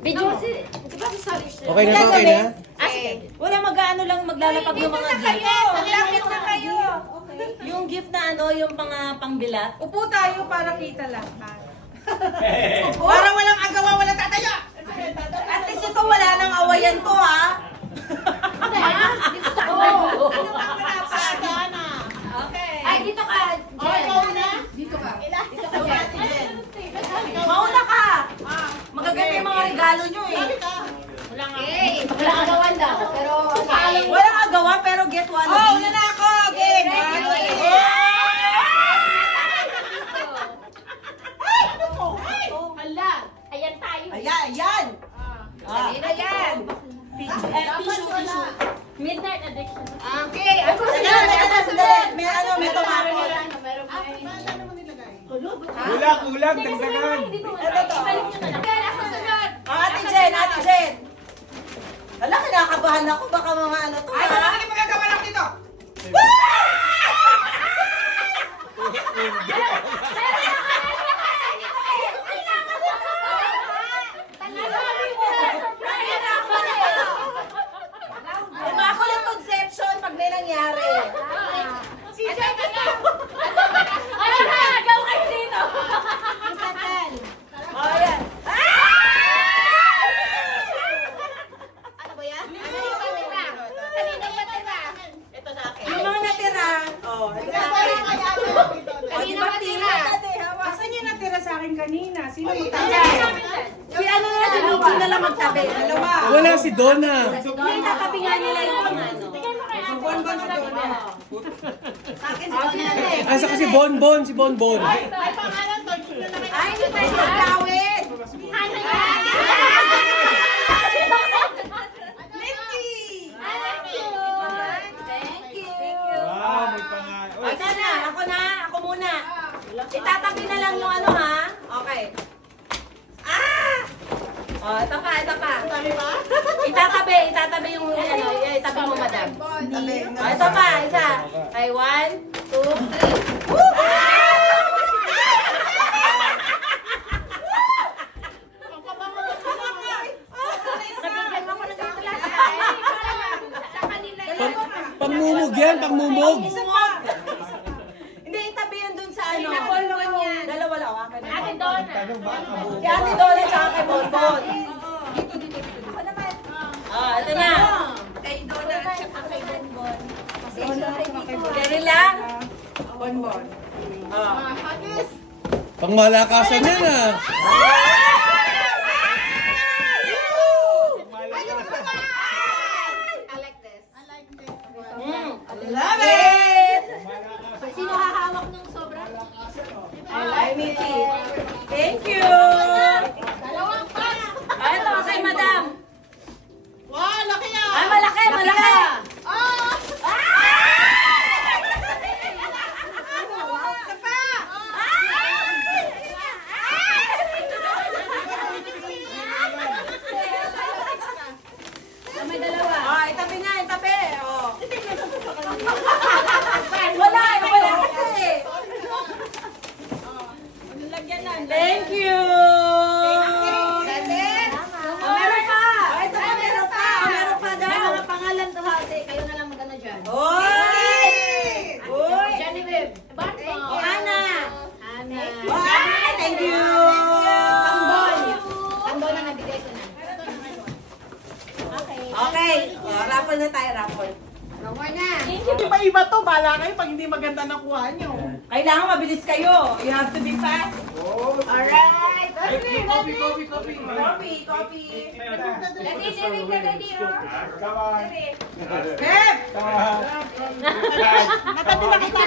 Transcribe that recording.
Video kasi, di ba sasali siya? Okay na to, okay na? Wala mag-ano lang, maglalapag ng mga gift. Malapit na kayo. Yung gift na ano, yung pangbilat. Upo tayo para kita lang. Para walang agawa, walang tatayo! At least ito wala nang awayan to, ha? Dito tayo. Okay. Ay, dito ka. Dito ka. Dito ka, Jen. Mauna ka! Magaganda yung mga regalo nyo, eh. Wala agawan daw. Pero, Walang agawa, pero get one. Oh, una na ako! Game! Hala. Ayan tayo. Ayan, ayan! Kanina yan. Tissue. Midnight addiction. Okay. Ako May ano, may tomato. Kulang, dagdagan. Ibalik nyo na lang. Kaya ako sunod. Ate Jen. Hala, kinakabahan ako. Baka mga ano to, ha? Ano magagawa lang dito? Immaculate Conception pag may nangyari. Gaw kayo dito. Oh, ayan. Ano ba yan? Ano yung matira? Kanina matira. Ito sa akin. Yung mga natira. Oh, ito sa akin. Kanina matira. Asan yung natira sa akin kanina? Sino Si ano na, si Michi na lang magtabi. Dalawa. Wala si Donna. Yung tatabi nga nila yung mga ano. Bonbon sa doon? Sa akin, si Donna na eh. Asa kasi Bonbon, si Bonbon. Ay, hindi tayo magkawin. Ano yan? Thank you. Wow, may pangalan. Ay, sana, ako muna. Itatabi na lang yung ano, ha? Okay. Oh, ito pa. Itatabi yung ano, itabi mo, madam. Oh, ito pa, isa. Okay, 1, 2, 3. Nabigyan mo ko ng glass. Sa kanila yan. Pangmumog yan, pangmumog. Hindi, itabi yun dun sa ano. Bonbon yan. Dalawa lang, okay. Ate Donna. Si Ate Donna sa akin, Bonbon. Ito na. Kay Donna at saka kay Bonbon. Ganun lang. Bonbon. Pangmalakasan yan ah. I like this. Love it! Sino hahawak ng sobra? Ay, Michi. Thank you! Dalawang pack. Ito, kay madam. Wow, laki yan! Ay, malaki! May dalawa. Itabi nga, itabi. Oh. Wala kasi. Thank you! Meron pa! Ito pa, meron pa daw. May mga pangalan to ha. Kayo na lang magana dyan. Oy! Oy! Genevieve. Barton. Ana! Ana. Wow! Thank you! Tambol na nabigay ko na. Okay. Raffle na tayo, raffle. No more na. Hindi pa iba to, bala kayo pag hindi maganda nakuha nyo. Kailangan mabilis kayo. You have to be fast. Alright. Coffee. Coffee. Ready. Pep! Natabi na kita.